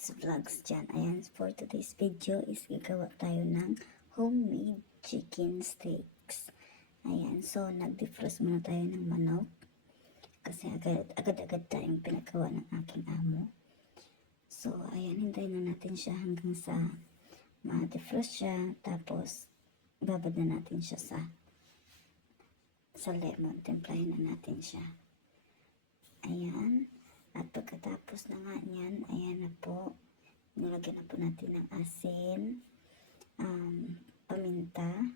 kulits vlogs dyan. Ayan, for today's video is gagawa tayo ng homemade chicken steaks. Ayan, so nag-defrost muna tayo ng manok kasi agad-agad tayong pinagawa ng aking amo. So ayan, hintayin na natin siya hanggang sa ma-defrost siya, tapos babad na natin siya sa lemon. Templahin na natin siya. Ayan. At pagkatapos na nga niyan, ayan na po, nilagyan na po natin ng asin, paminta.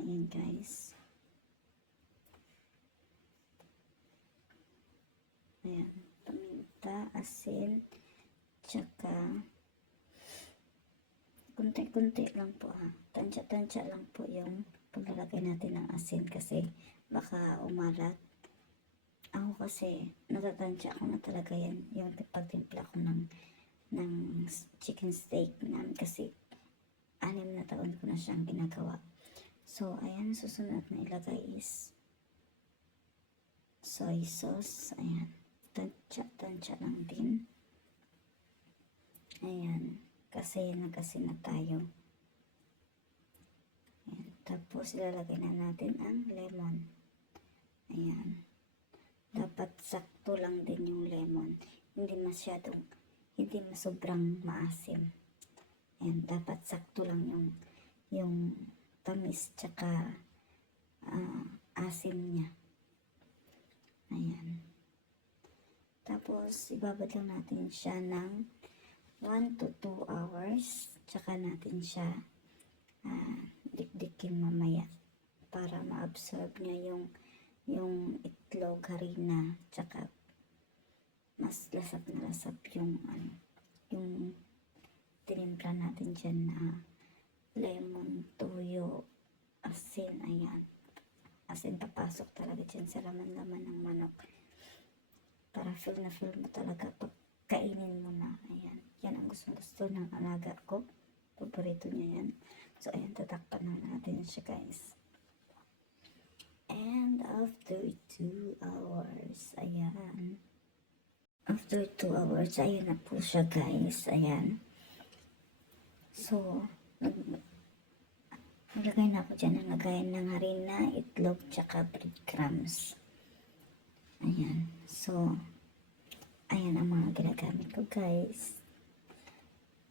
Ayan guys. Ayan, paminta, asin, tsaka kunti-kunti lang po ha. Tansya-tansya lang po yung paglalagay natin ng asin kasi baka umalat. Ako kasi natatansya ko na talaga yan yung pagtimpla ko ng chicken steak namin kasi 6 na taon ko na siyang ginagawa. So ayan, susunod na ilagay is soy sauce. Ayan, tansya lang din. Ayan, kasi nag-asin na tayo. Ayan, tapos ilalagay na natin ang lemon. Ayan, dapat sakto lang din yung lemon, hindi sobrang maasim. Ayan, dapat sakto lang yung tamis tsaka asim niya. Ayan, tapos ibabad lang natin siya ng 1 to 2 hours, tsaka natin siya dikdikin mamaya para ma-absorb niya yung itlog, harina, tsaka mas lasap na lasap yung tinimpla natin dyan na lemon, toyo, asin. Ayan, asin papasok talaga dyan sa laman-laman ng manok para feel mo talaga pag kainin mo na. Ayan, yan ang gusto ng alaga ko, paborito niya yan. So ayan, tatakpan na natin siya guys. And after 2 hours, ayan. After 2 hours, ayan na po siya guys. Ayan. So, naglagay na ako dyan ng lagayan ng harina, itlog, tsaka breadcrumbs. Ayan. So, ayan ang mga ginagamit ko guys.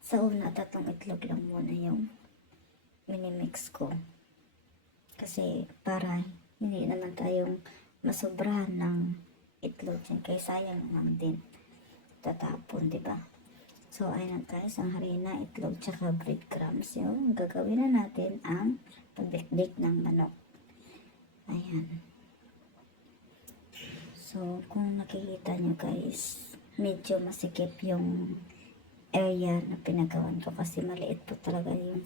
Sa una, 3 itlog lang muna yung minimix ko. Kasi para hindi naman tayong masobrahan ng itlog dyan. Kaya sayang naman din tatapon, diba? So, ayan guys, ang harina, itlog, tsaka breadcrumbs. Yung gagawin na natin ang pagdikdik ng manok. Ayan. So, kung nakikita nyo guys, medyo masikip yung area na pinagawan ko kasi maliit po talaga yung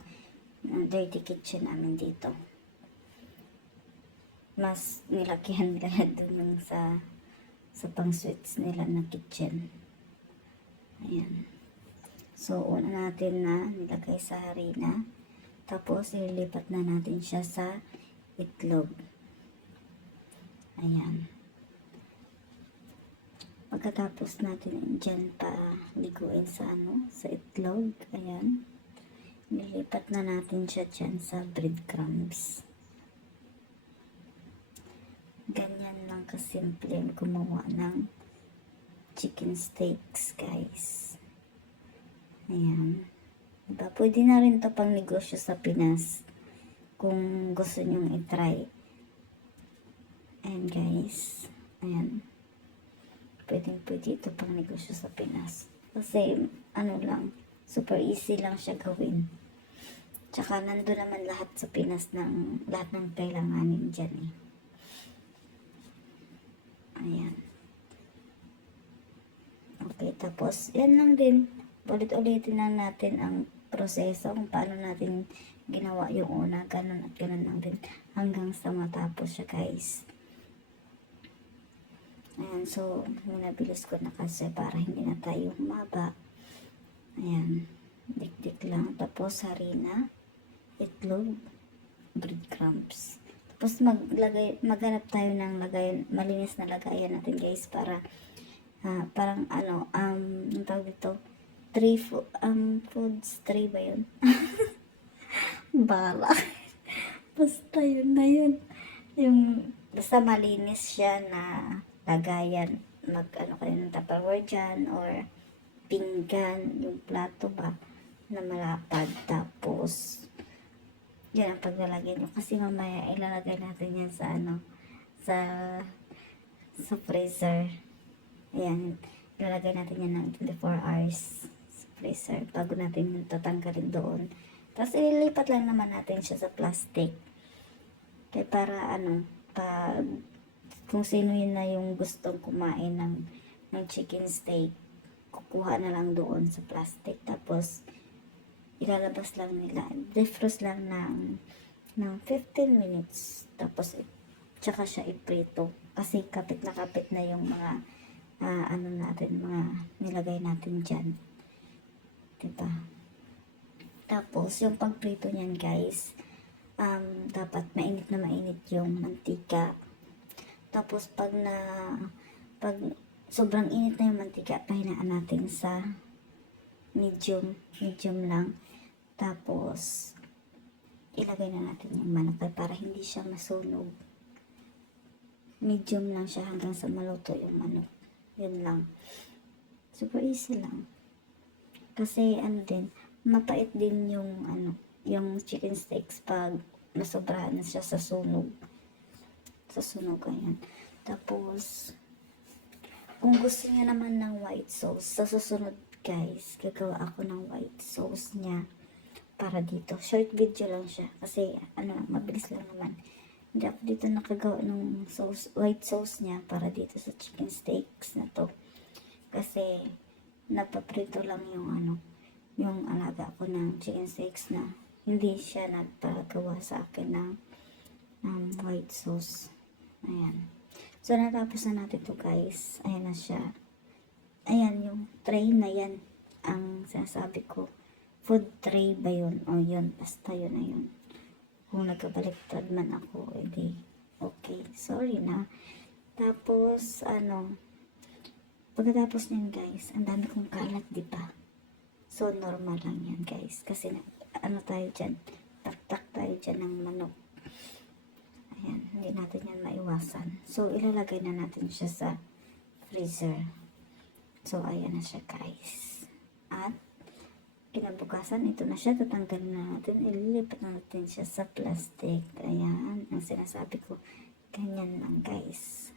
dirty kitchen namin dito. Mas nilakihan nila doon yung sa pang sweets nila na kitchen. Ayan. So, una natin na nilagay sa harina. Tapos, ililipat na natin siya sa itlog. Ayan. Pagkatapos natin dyan pa liguin sa itlog. Ayan. Nilipat na natin siya dyan sa breadcrumbs. Ganyan lang kasimple gumawa ng chicken steaks guys. Ayan. Diba? Pwede na rin ito pang negosyo sa Pinas kung gusto nyong itry. Ayan guys. Ayan. Pwede ito pang negosyo sa Pinas. Kasi lang, super easy lang siya gawin. Tsaka nandun naman lahat sa Pinas lahat ng kailanganin dyan eh. Ayan. Okay, tapos yan lang din. Ulit-ulitin lang natin ang proseso kung paano natin ginawa yung una. Ganun at ganun lang din hanggang sa matapos siya guys. Ayan, so minabilis ko na kasi para hindi na tayo humaba. Ayan, dik-dik lang. Tapos harina, itlog, breadcrumbs. Tapos maghanap tayo ng malinis na lagayan natin guys para parang ano, ang tawag dito, foods, three ba yun? Bala. Basta yun na yun. Yung, basta malinis siya na lagayan. Ano kayo ng Tupperware dyan, or pinggan, yung plato ba, na malapad. Tapos, yan ang paglalagay nyo. Kasi mamaya ilalagay natin yan sa ano, sa freezer. Ayan, ilalagay natin yan ng 24 hours sa freezer bago natin yung tatanggalin doon. Tapos ililipat lang naman natin siya sa plastic. Kaya para ano, pag kung sino yun na yung gustong kumain ng chicken steak, kukuha na lang doon sa plastic. Tapos ilalabas lang nila, defrost lang ng 15 minutes. Tapos tsaka siya iprito. Kasi kapit na yung mga ano natin, mga nilagay natin dyan. Diba? Tapos, yung pagprito niyan guys, dapat mainit na mainit yung mantika. Tapos, pag sobrang init na yung mantika, pahinaan natin sa medium lang. Tapos, ilagay na natin yung manok para hindi siya masunog. Medium lang siya hanggang sa maluto yung manok. Yun lang. Super easy lang. Kasi ano din, mapait din yung ano, yung chicken steaks pag nasobrahan na siya sa sunog. Sa sunog, ayan. Tapos, kung gusto niya naman ng white sauce, sa susunod guys, gagawa ako ng white sauce niya para dito. Short video lang siya kasi ano, mabilis lang naman. Hindi ako dito nakagawa ng sauce, white sauce niya para dito sa chicken steaks na to. Kasi napaprito lang yung ano, yung alaga ko ng chicken steaks na hindi siya nagpagawa sa akin ng white sauce. Ayan. So, natapos na natin to guys. Ayan na siya. Ayan, yung tray na yan ang sinasabi ko. Food tray ba yun? O yun, basta yun na yun. Kung nagkabaliktad man ako, edi okay. Sorry na. Tapos, ano, pagkatapos niyan guys, ang dami kong kalat, diba? So, normal lang yan guys. Kasi, ano tayo dyan, tak tayo dyan ng manok. Ayan, hindi natin yan maiwasan. So, ilalagay na natin siya sa freezer. So, ayan na siya guys. At, kinabukasan, ito na siya. Tatanggalin na natin. Ililipat na natin siya sa plastic. Ayan, ang sinasabi ko. Ganyan lang guys.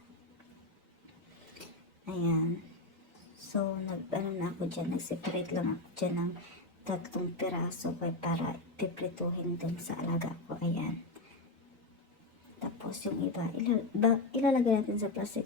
Ayan. So, ano na ako dyan. Nag-separate lang ako dyan ng 3 piraso para piprituhin dun sa alaga ko. Ayan. Tapos yung iba, ilalagay natin sa plastic.